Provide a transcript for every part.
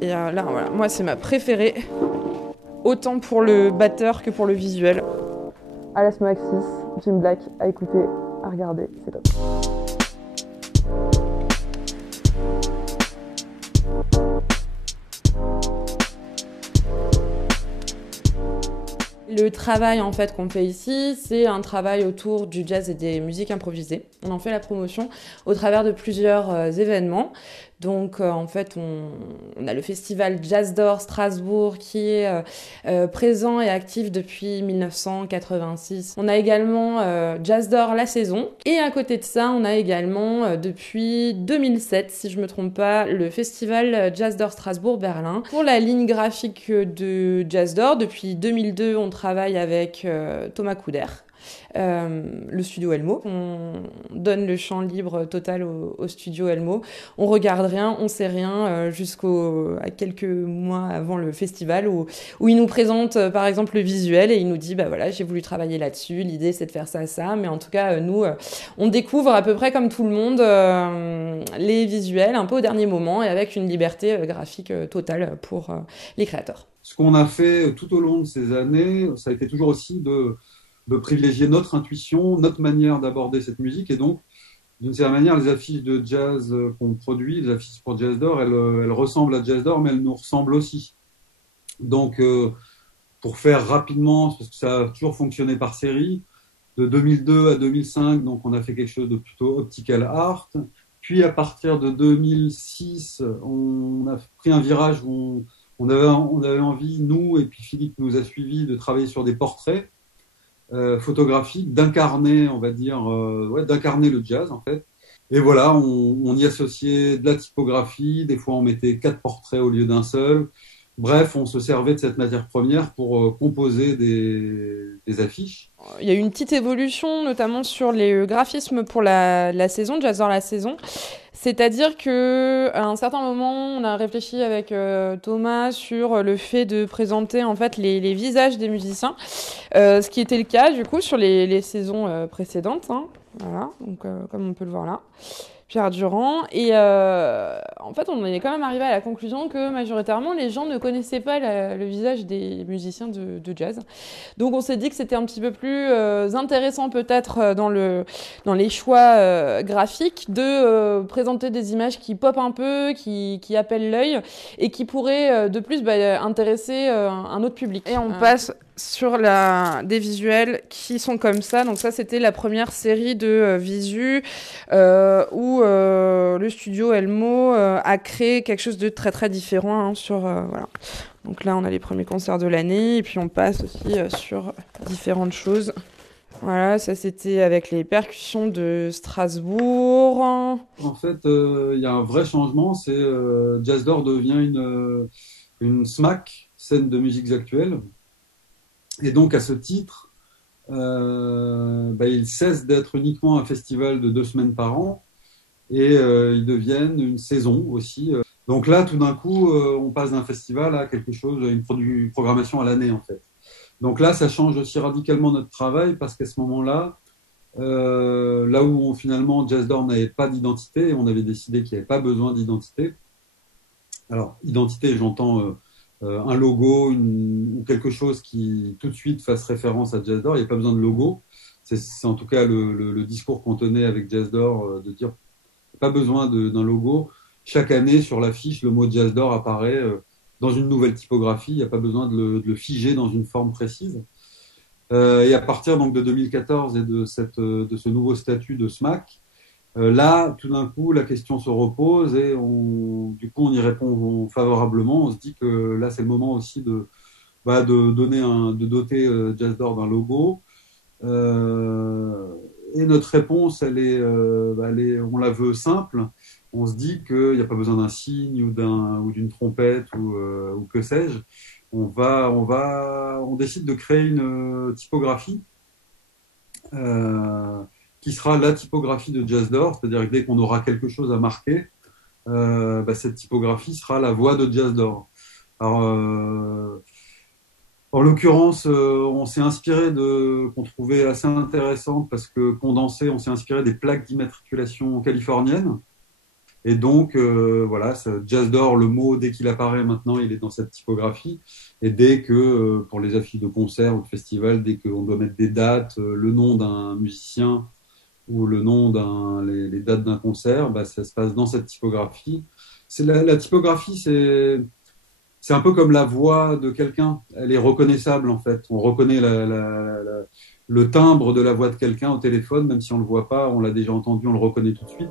Et là, voilà, moi, c'est ma préférée. Autant pour le batteur que pour le visuel. Alias Maxis, Jim Black, à écouter, à regarder, c'est top. Le travail en fait qu'on fait ici, c'est un travail autour du jazz et des musiques improvisées. On en fait la promotion au travers de plusieurs événements. Donc en fait, on a le festival Jazz d'Or Strasbourg qui est présent et actif depuis 1986. On a également Jazz d'Or la saison. Et à côté de ça, on a également depuis 2007, si je me trompe pas, le festival Jazz d'Or Strasbourg Berlin. Pour la ligne graphique de Jazz d'Or, depuis 2002, on travaille avec Thomas Couder. Le studio Elmo. On donne le champ libre total au studio Elmo. On regarde rien, on sait rien à quelques mois avant le festival où il nous présente par exemple le visuel et il nous dit bah voilà, j'ai voulu travailler là-dessus, l'idée c'est de faire ça, mais en tout cas nous on découvre à peu près comme tout le monde les visuels un peu au dernier moment et avec une liberté graphique totale pour les créateurs. Ce qu'on a fait tout au long de ces années, ça a été toujours aussi de privilégier notre intuition, notre manière d'aborder cette musique. Et donc, d'une certaine manière, les affiches de jazz qu'on produit, les affiches pour Jazz d'Or, elles ressemblent à Jazz d'Or, mais elles nous ressemblent aussi. Donc, pour faire rapidement, parce que ça a toujours fonctionné par série, de 2002 à 2005, donc on a fait quelque chose de plutôt optical art. Puis à partir de 2006, on a pris un virage où on avait envie, nous, et puis Philippe nous a suivis, de travailler sur des portraits photographique, d'incarner, on va dire, d'incarner le jazz en fait. Et voilà, on y associait de la typographie, des fois on mettait 4 portraits au lieu d'un seul. Bref, on se servait de cette matière première pour composer des affiches. Il y a eu une petite évolution, notamment sur les graphismes pour la saison, Jazz d'Or la saison. C'est-à-dire que à un certain moment, on a réfléchi avec Thomas sur le fait de présenter en fait les visages des musiciens, ce qui était le cas du coup sur les saisons précédentes. Hein. Voilà, donc comme on peut le voir là. Pierre Durand. Et en fait, on est quand même arrivé à la conclusion que majoritairement, les gens ne connaissaient pas le visage des musiciens de jazz. Donc, on s'est dit que c'était un petit peu plus intéressant peut-être dans les choix graphiques de présenter des images qui popent un peu, qui appellent l'œil et qui pourraient de plus intéresser un autre public. Et on passe sur des visuels qui sont comme ça. Donc ça, c'était la première série de visu où le studio Elmo a créé quelque chose de très très différent voilà. Donc là, on a les premiers concerts de l'année et puis on passe aussi sur différentes choses. Voilà, ça c'était avec les percussions de Strasbourg. En fait, il y a un vrai changement, c'est Jazz d'Or devient une SMAC, scène de musiques actuelles. Et donc, à ce titre, ils cessent d'être uniquement un festival de 2 semaines par an et ils deviennent une saison aussi. Donc là, tout d'un coup, on passe d'un festival à quelque chose, une programmation à l'année en fait. Donc là, ça change aussi radicalement notre travail parce qu'à ce moment-là, là où finalement Jazz d'Or n'avait pas d'identité, on avait décidé qu'il n'y avait pas besoin d'identité. Alors, identité, j'entends un logo ou quelque chose qui tout de suite fasse référence à Jazz d'Or. Il n'y a pas besoin de logo. C'est en tout cas le discours qu'on tenait avec Jazz d'Or, de dire pas besoin d'un logo. Chaque année, sur l'affiche, le mot Jazz d'Or apparaît dans une nouvelle typographie. Il n'y a pas besoin de le figer dans une forme précise. Et à partir donc de 2014 et de ce nouveau statut de SMAC, là, tout d'un coup, la question se repose et du coup, on y répond favorablement. On se dit que là, c'est le moment aussi de doter Jazz d'Or d'un logo. Et notre réponse, on la veut simple. On se dit qu'il n'y a pas besoin d'un signe ou d'une trompette ou que sais-je. On décide de créer une typographie qui sera la typographie de Jazz d'Or, c'est-à-dire que dès qu'on aura quelque chose à marquer, cette typographie sera la voix de Jazz d'Or. Alors, en l'occurrence, on s'est inspiré qu'on trouvait assez intéressante parce que condensé, on s'est inspiré des plaques d'immatriculation californiennes. Et donc, voilà, Jazz d'Or, le mot, dès qu'il apparaît maintenant, il est dans cette typographie. Et dès que, pour les affiches de concert ou de festival, dès qu'on doit mettre des dates, le nom d'un musicien ou le nom les dates d'un concert, bah, ça se passe dans cette typographie. La typographie, c'est un peu comme la voix de quelqu'un. Elle est reconnaissable, en fait. On reconnaît le timbre de la voix de quelqu'un au téléphone, même si on le voit pas, on l'a déjà entendu, on le reconnaît tout de suite.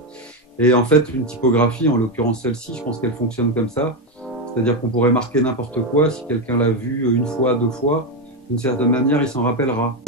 Et en fait, une typographie, en l'occurrence celle-ci, je pense qu'elle fonctionne comme ça. C'est-à-dire qu'on pourrait marquer n'importe quoi. Si quelqu'un l'a vu une fois, deux fois, d'une certaine manière, il s'en rappellera.